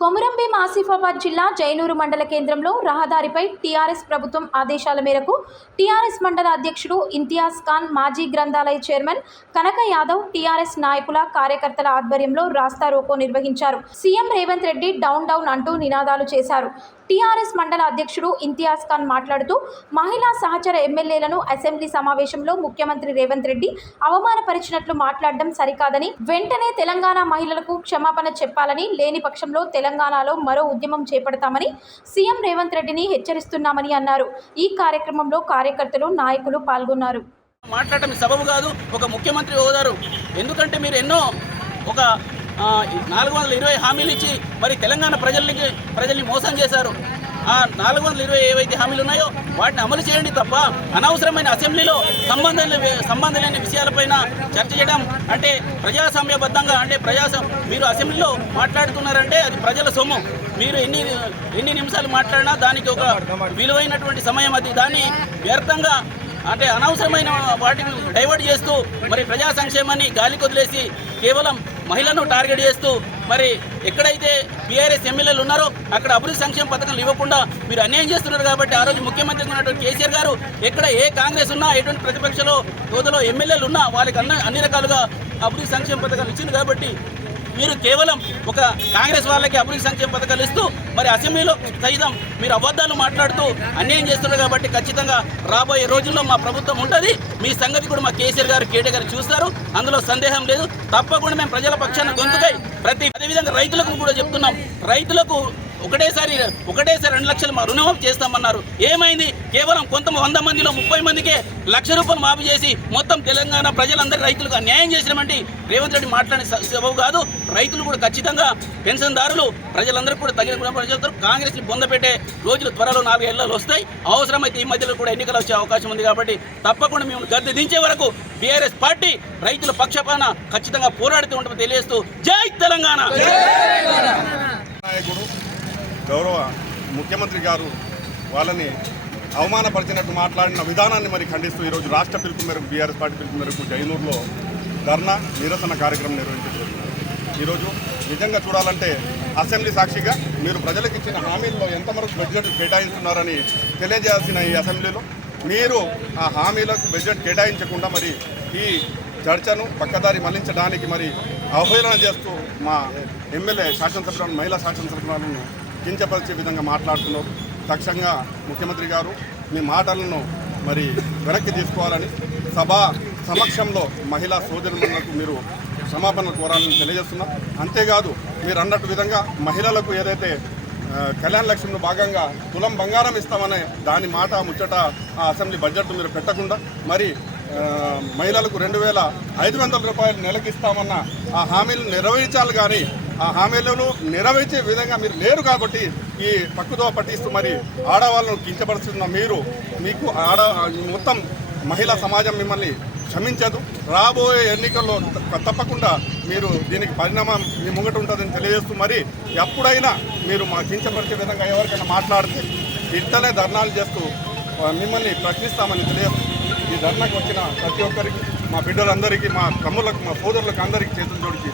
కొమురంభీం ఆసిఫాబాద్ జిల్లా జైనూరు మండల కేంద్రంలో రహదారిపై టీఆర్ఎస్ ప్రభుత్వం ఆదేశాల మేరకు టీఆర్ఎస్ మండల అధ్యక్షుడు ఇంతియాజ్ ఖాన్, మాజీ గ్రంథాలయ చైర్మన్ కనక యాదవ్, టీఆర్ఎస్ నాయకుల కార్యకర్తల ఆధ్వర్యంలో రాస్తా రోకో నిర్వహించారు. CM Revanth Reddy down down అంటూ నినాదాలు చేశారు. టీఆర్ఎస్ మండల అధ్యక్షుడు ఇంతియాజ్ ఖాన్ మాట్లాడుతూ మహిళా సహచర ఎమ్మెల్యేలను అసెంబ్లీ సమావేశంలో ముఖ్యమంత్రి రేవంత్ రెడ్డి అవమానపరిచినట్లు మాట్లాడడం సరికాదని, వెంటనే తెలంగాణ మహిళలకు క్షమాపణ చెప్పాలని, లేని పక్షంలో తెలంగాణలో మరో ఉద్యమం చేపడతామని సీఎం రేవంత్ రెడ్డిని హెచ్చరిస్తున్నామని అన్నారు. ఈ కార్యక్రమంలో కార్యకర్తలు, నాయకులు పాల్గొన్నారు. మాట్లాడటం సబబు కాదు ఒక ముఖ్యమంత్రి హోదారు. ఎందుకంటే మీరు ఎన్నో ఒక 420 హామీలు ఇచ్చి మరి తెలంగాణ ప్రజల్ని మోసం చేశారు. ఆ 420 ఏవైతే హామీలు ఉన్నాయో వాటిని అమలు చేయండి తప్ప అనవసరమైన అసెంబ్లీలో సంబంధం లేని విషయాలపైన చర్చ చేయడం అంటే ప్రజాస్వామ్యబద్ధంగా అంటే మీరు అసెంబ్లీలో మాట్లాడుతున్నారంటే అది ప్రజల సొమ్ము. మీరు ఎన్ని నిమిషాలు మాట్లాడినా దానికి ఒక విలువైనటువంటి సమయం అది. దాన్ని వ్యర్థంగా అంటే అనవసరమైన వాటిని డైవర్ట్ చేస్తూ మరి ప్రజా సంక్షేమాన్ని గాలి కొదిలేసి కేవలం మహిళలను టార్గెట్ చేస్తూ మరి ఎక్కడైతే బీఆర్ఎస్ ఎమ్మెల్యేలు ఉన్నారో అక్కడ అభివృద్ధి సంక్షేమ పథకాలు ఇవ్వకుండా మీరు అన్యాయం చేస్తున్నారు. కాబట్టి ఆ రోజు ముఖ్యమంత్రి ఉన్నటువంటి కేసీఆర్ గారు ఎక్కడ ఏ కాంగ్రెస్ ఉన్నా, ఎటువంటి ప్రతిపక్షలో హోదాలో ఎమ్మెల్యేలు ఉన్నా వాళ్ళకి అన్ని రకాలుగా అభివృద్ధి సంక్షేమ పథకాలు ఇచ్చింది. కాబట్టి మీరు కేవలం ఒక కాంగ్రెస్ వాళ్ళకి అభివృద్ధి సంక్షేమ పథకాలు ఇస్తూ మరి అసెంబ్లీలో సైతం మీరు అబద్ధాలు మాట్లాడుతూ అన్యాయం చేస్తున్నారు. కాబట్టి ఖచ్చితంగా రాబోయే రోజుల్లో మా ప్రభుత్వం ఉంటుంది. మీ సంగతి కూడా మా కేసీఆర్ గారు, కేటీ గారు చూస్తారు, అందులో సందేహం లేదు. తప్పకుండా మేము ప్రజల పక్షాన గొంతుకై అదేవిధంగా రైతులకు కూడా చెప్తున్నాం. రైతులకు ఒకటేసారి 2 లక్షలు మా రుణమాఫీ చేస్తామన్నారు. ఏమైంది? కేవలం 100 మందిలో 30 మందికే ₹1,00,000 మాఫీ చేసి మొత్తం తెలంగాణ ప్రజలందరి రైతులకు న్యాయం చేసినామంటే రేవంత్ రెడ్డి మాట్లాడే సబబు కాదు. రైతులు కూడా ఖచ్చితంగా పెన్షన్దారులు ప్రజలందరూ కూడా తగిన గుణపాఠం చేస్తారు. కాంగ్రెస్ని బొందపెట్టే రోజులు త్వరలో 4 ఏళ్లలో వస్తాయి. అవసరమైతే ఈ మధ్యలో కూడా ఎన్నికలు వచ్చే అవకాశం ఉంది. కాబట్టి తప్పకుండా మేము గద్దె దించే వరకు బీఆర్ఎస్ పార్టీ రైతుల పక్షపాన ఖచ్చితంగా పోరాడుతూ ఉంటామని తెలియజేస్తూ జై తెలంగాణ. గౌరవ ముఖ్యమంత్రి గారు వాళ్ళని అవమానపరిచినట్టు మాట్లాడిన విధానాన్ని మరి ఖండిస్తూ ఈరోజు రాష్ట్ర పిలుపు మేరకు బీఆర్ఎస్ పార్టీ పిలుపు మేరకు జైనూరులో ధర్నా నిరసన కార్యక్రమం నిర్వహించబోతున్నారు. ఈరోజు నిజంగా చూడాలంటే అసెంబ్లీ సాక్షిగా మీరు ప్రజలకు ఇచ్చిన హామీల్లో ఎంతవరకు బడ్జెట్ కేటాయిస్తున్నారని తెలియజేయాల్సిన ఈ అసెంబ్లీలో మీరు ఆ హామీలకు బడ్జెట్ కేటాయించకుండా మరి ఈ చర్చను పక్కదారి మళ్లించడానికి మరి అవహేళన చేస్తూ మా ఎమ్మెల్యే శాసనసభ్యులను, మహిళా శాసనసభ్యులను కించపరిచే విధంగా మాట్లాడుతున్నారు. తక్షణంగా ముఖ్యమంత్రి గారు మీ మాటలను మరి వెనక్కి తీసుకోవాలని సభా సమక్షంలో మహిళా సోదరులకు మీరు క్షమాపణలు కోరాలని తెలియజేస్తున్నాం. అంతేకాదు మీరు అన్నట్టు విధంగా మహిళలకు ఏదైతే కళ్యాణ లక్ష్యంలో భాగంగా తులం బంగారం ఇస్తామనే దాని మాట ముచ్చట ఆ అసెంబ్లీ బడ్జెట్ మీరు పెట్టకుండా మరి మహిళలకు ₹2,500 నెలకు ఇస్తామన్న ఆ హామీలను నెరవేర్చాలి. కానీ ఆ హామీలను నెరవేర్చే విధంగా మీరు లేరు. కాబట్టి ఈ పక్కుదో పట్టిస్తూ మరి ఆడవాళ్ళను కించపరుస్తున్న మీకు మొత్తం మహిళా సమాజం మిమ్మల్ని క్షమించదు. రాబోయే ఎన్నికల్లో తప్పకుండా మీరు దీనికి పరిణామం మీ ముంగట ఉంటుందని తెలియజేస్తూ మరి ఎప్పుడైనా మీరు మా కించపరిచే విధంగా ఎవరికైనా మాట్లాడితే ఇట్టనే ధర్నాలు చేస్తూ మిమ్మల్ని ప్రశ్నిస్తామని తెలియజేస్తూ ఈ ధర్నాకు వచ్చిన ప్రతి ఒక్కరికి, మా బిడ్డలందరికీ, మా తమ్ముళ్ళకు, మా సోదరులకు అందరికీ చేతులు జోడించి